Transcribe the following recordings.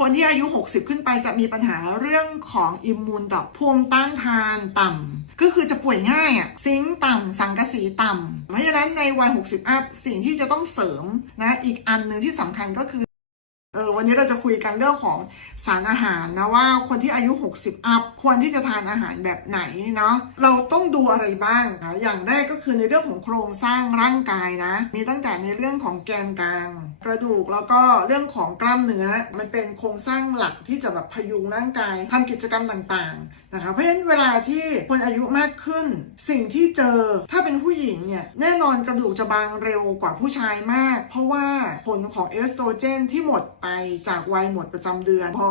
คนที่อายุ 60 ขึ้นไปจะมีปัญหาเรื่องของอิมมูนต่อภูมิต้านทานต่ำก็คือจะป่วยง่ายอะซิงต่ำสังกะสีต่ำเพราะฉะนั้นในวัย 60 อัพสิ่งที่จะต้องเสริมนะอีกอันหนึ่งที่สำคัญก็คือ เออวันนี้เราจะคุยกันเรื่องของสารอาหารนะว่าคนที่อายุ 60 อัพควรที่จะทานอาหารแบบไหนเนาะเราต้องดูอะไรบ้างนะอย่างแรกก็คือในเรื่องของโครงสร้างร่างกายนะ มีตั้งแต่ในเรื่องของแกนกลาง กระดูกแล้วก็เรื่องของกล้ามเนื้อ มันเป็นโครงสร้างหลักที่จะแบบพยุงร่างกายทำกิจกรรมต่างๆนะคะเพราะฉะนั้นเวลาที่คนอายุมากขึ้น สิ่งที่เจอถ้าเป็นผู้หญิงเนี่ยแน่นอนกระดูกจะบางเร็วกว่าผู้ชายมาก เพราะว่าผลของเอสโตรเจนที่หมดไปจากวัยหมดประจำเดือน พอ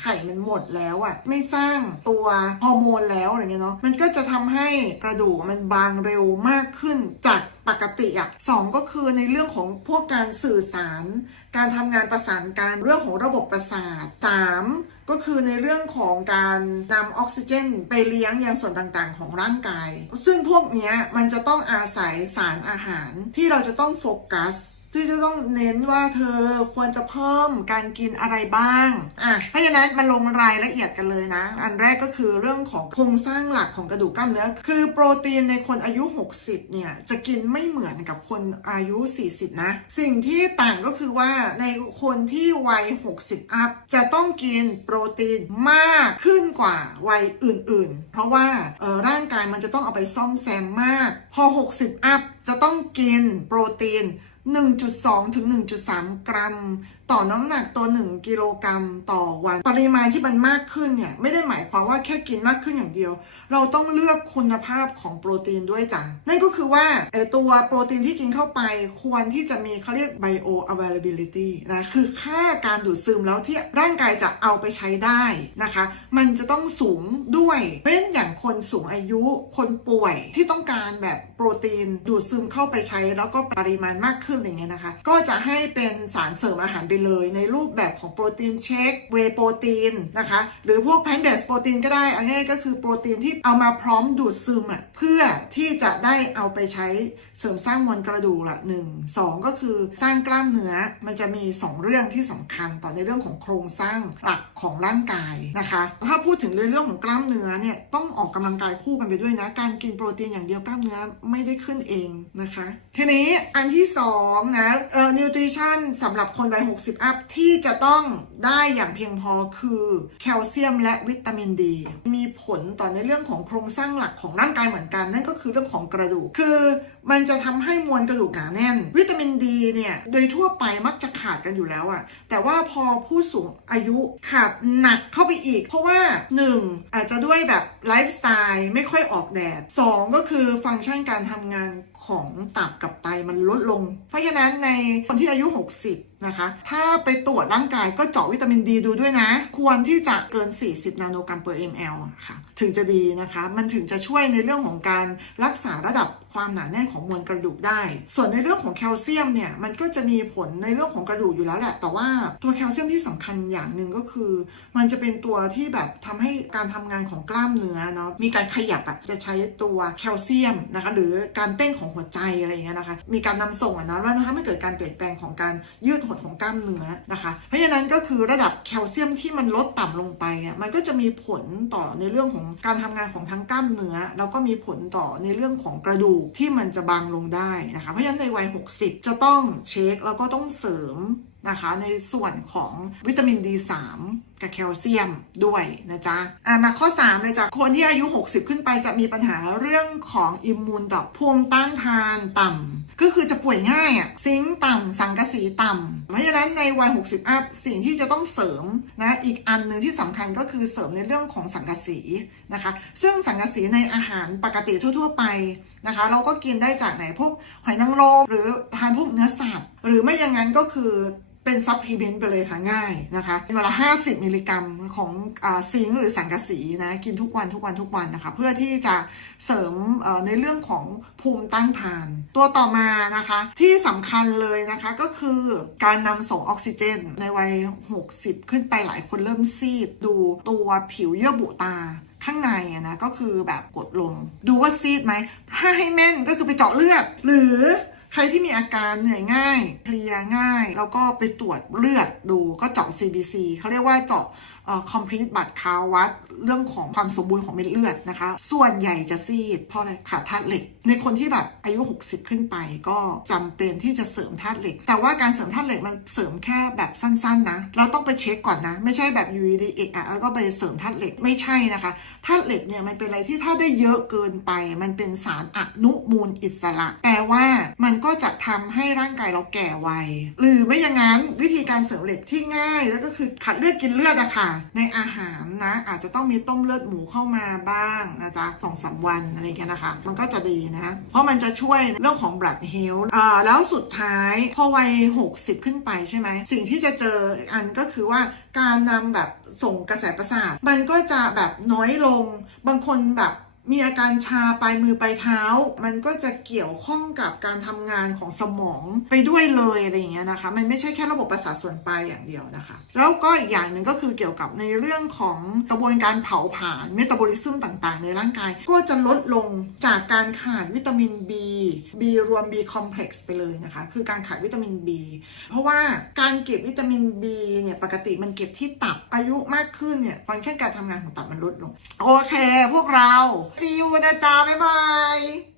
ไข่มันหมดแล้วอะ่ะไม่สร้างตัวฮอร์โมนแล้วอะไรเงี้ยเนาะมันก็จะทำให้กระดูกมันบางเร็วมากขึ้นจากปกติอะ่ะสองก็คือในเรื่องของพวกการสื่อสาร การทำงานประสานการเรื่องของระบบประสาทสามก็คือในเรื่องของการนำออกซิเจน ไปเลี้ยงยังส่วนต่างๆ ของร่างกาย ซึ่งพวกนี้มันจะต้องอาศัยสารอาหารที่เราจะต้องโฟกัส ที่จะต้องเน้นว่าเธอควรจะเพิ่มการกินอะไรบ้าง อะ เพราะฉะนั้นมาลงรายละเอียดกันเลยนะ อันแรกก็คือเรื่องของโครงสร้างหลักของกระดูกกล้ามเนื้อ คือโปรตีนในคนอายุ 60 เนี่ย จะกินไม่เหมือนกับคนอายุ 40 นะ สิ่งที่ต่างก็คือว่าในคนที่วัย 60 อัพ จะต้องกินโปรตีนมากขึ้นกว่าวัยอื่น ๆ เพราะว่าเอ่อร่างกายมันจะต้องเอาไปซ่อมแซมมาก พอ 60 อัพจะต้องกินโปรตีน 1.2 ถึง 1.3 กรัมต่อน้ำหนักตัว1กิโลกรัมต่อวันปริมาณที่มันมากขึ้นเนี่ยไม่ได้หมายความว่าแค่กินมากขึ้นอย่างเดียว เราต้องเลือกคุณภาพของโปรตีนด้วยจ้ะนั่นก็คือว่าตัวโปรตีนที่กินเข้าไปควรที่จะมีเขาเรียก bio availability นะคือค่าการดูดซึมแล้วที่ร่างกายจะเอาไปใช้ได้นะคะ มันจะต้องสูงด้วยเพราะฉะนั้นอย่างคนสูงอายุคนป่วยที่ต้องการแบบโปรตีนดูดซึมเข้าไปใช้ แล้วก็ปริมาณมากขึ้นอย่างเงี้ยนะคะ ก็จะให้เป็นสารเสริมอาหารเลยในรูปแบบของโปรตีนเชคเวโปรตีนนะคะ หรือพวกแพนเดสโปรตีนก็ได้ อันนี้ก็คือโปรตีนที่เอามาพร้อมดูดซึมอะเพื่อที่จะได้เอาไปใช้เสริมสร้างมวลกระดูกละหนึ่งสองก็คือสร้างกล้ามเนื้อมันจะมี 2 เรื่องที่สำคัญต่อในเรื่องของโครงสร้างหลักของร่างกายนะคะ ถ้าพูดถึงเรื่องของกล้ามเนื้อเนี่ยต้องออกกำลังกายคู่กันไปด้วยนะ การกินโปรตีนอย่างเดียวกล้ามเนื้อไม่ได้ขึ้นเองนะคะ ทีนี้อันที่สองนะเอ่อนิวทริชั่นสำหรับคนวัย60อัพที่จะต้องได้อย่างเพียงพอคือแคลเซียมและวิตามินดี มีผลต่อในเรื่องของโครงสร้างหลักของร่างกายเหมือนกัน นั่นก็คือเรื่องของกระดูก คือมันจะทำให้มวลกระดูกหนาแน่น วิตามินดีเนี่ยโดยทั่วไปมักจะขาดกันอยู่แล้วอะแต่ว่าพอผู้สูงอายุขาดหนักเข้าไปอีก เพราะว่า 1 อาจจะด้วยแบบไลฟ์สไตล์ไม่ค่อยออกแดด 2 ก็คือฟังก์ชันการทำงานของตับกับไตมันลดลง เพราะฉะนั้นในคนที่อายุ 60 นะคะ ถ้าไปตรวจร่างกายก็เจาะวิตามินดีดูด้วยนะ ควรที่จะเกิน 40 นาโนกรัมเปอร์ ml ค่ะ ถึงจะดีนะคะ มันถึงจะช่วยในเรื่องของการรักษาระดับ ความหนาแน่นของมวลกระดูกได้ ส่วนในเรื่องของแคลเซียมเนี่ยมันก็จะมีผลในเรื่องของกระดูกอยู่แล้วแหละ แต่ว่าตัวแคลเซียมที่สำคัญอย่างหนึ่งก็คือ มันจะเป็นตัวที่แบบทำให้การทำงานของกล้ามเนื้อเนาะมีการขยับอะจะใช้ตัวแคลเซียมนะคะหรือการเต้นของหัวใจอะไรเงี้ยนะคะมีการนำส่งอะนะแล้วนะคะไม่เกิดการเปลี่ยนแปลงของการยืดหดของกล้ามเนื้อนะคะ เพราะฉะนั้นก็คือระดับแคลเซียมที่มันลดต่ำลงไปอะมันก็จะมีผลต่อในเรื่องของการทำงานของทั้งกล้ามเนื้อแล้วก็มีผลต่อในเรื่องของกระดูกที่มันจะบางลงได้นะคะ เพราะฉะนั้นในวัย 60 จะต้องเช็คแล้วก็ต้องเสริม นะคะในส่วนของวิตามิน D3 กับแคลเซียมด้วยนะจ๊ะอะมาข้อ 3 เลยจ้ะคนที่อายุ 60 ขึ้นไปจะมีปัญหาเรื่องของอิมมูนต่อภูมิต้านทานต่ำก็คือจะป่วยง่ายอะซิงต่ำสังกะสีต่ำเพราะฉะนั้นในวัย 60 อัพสิ่งที่จะต้องเสริมนะอีกอันหนึ่งที่สำคัญก็คือเสริมในเรื่องของสังกะสีนะคะ ซึ่งสังกะสีในอาหารปกติทั่ว ๆ ไปนะคะ เราก็กินได้จากไหนพวกหอยนางรมหรือทานพวกเนื้อสัตว์หรือไม่อย่างนั้นก็คือ เป็นซัพพลีเมนต์ไปเลยค่ะง่ายนะคะเวลา 50 มิลลิกรัมของอซิงค์หรือสังกะสีนะกินทุกวันทุกวันทุกวันนะคะ เพื่อที่จะเสริมในเรื่องของภูมิต้านทาน ตัวต่อมานะคะที่สำคัญเลยนะคะก็คือการนำส่งออกซิเจนในวัย 60 ขึ้นไปหลายคนเริ่มซีด ดูตัวผิวเยื่อบุตาข้างในอะนะก็คือแบบกดลง ดูว่าซีดไหมถ้าให้แม่นก็คือไปเจาะเลือดหรือ ใครที่มีอาการเหนื่อยง่ายเพลียง่าย แล้วก็ไปตรวจเลือดดูก็เจาะ CBC เขาเรียกว่าเจาะ เอ่อ complete บัตรคาววัดเรื่องของความสมบูรณ์ของเม็ดเลือดนะคะ ส่วนใหญ่จะซีดเพราะอะไรขาดธาตุเหล็ก ในคนที่แบบอายุ 60 ขึ้นไปก็จำเป็นที่จะเสริมธาตุเหล็ก แต่ว่าการเสริมธาตุเหล็กมันเสริมแค่แบบสั้นๆนะ เราต้องไปเช็คก่อนนะ ไม่ใช่แบบยูดีเอะอะแล้วก็ไปเสริมธาตุเหล็กไม่ใช่นะคะธาตุเหล็กเนี่ยมันเป็นอะไรที่ถ้าได้เยอะเกินไป มันเป็นสารอนุมูลอิสระแปลว่ามันก็จะทำให้ร่างกายเราแก่ไวหรือไม่อย่างนั้นวิธีการเสริมเหล็กที่ง่ายแล้วก็คือขัดเลือดกินเลือดอะค่ะในอาหารนะ อาจจะต้องมีต้มเลือดหมูเข้ามาบ้างนะจ๊ะสองสามวันอะไรอย่างเงี้ยนะคะ มันก็จะดีนะ เพราะมันจะช่วยเรื่องของ blood health อ่าแล้วสุดท้ายพอวัย 60 ขึ้นไปใช่ไหม สิ่งที่จะเจออีกอันก็คือว่าการนำแบบส่งกระแสประสาท มันก็จะแบบน้อยลงบางคนแบบ มีอาการชาปลายมือปลายเท้า มันก็จะเกี่ยวข้องกับการทำงานของสมองไปด้วยเลยอะไรอย่างเงี้ยนะคะ มันไม่ใช่แค่ระบบประสาทส่วนปลายอย่างเดียวนะคะ แล้วก็อีกอย่างหนึ่งก็คือเกี่ยวกับในเรื่องของกระบวนการเผาผลาญเมตาบอลิซึมต่างๆ ในร่างกาย ก็จะลดลงจากการขาดวิตามิน B B รวม B complex ไปเลยนะคะ คือการขาดวิตามิน B เพราะว่าการเก็บวิตามิน B เนี่ยปกติมันเก็บที่ตับอายุมากขึ้นเนี่ยฟังก์ชันการทำงานของตับมันลดลงโอเค พวกเรา see you นะจ๊ะบ๊ายบาย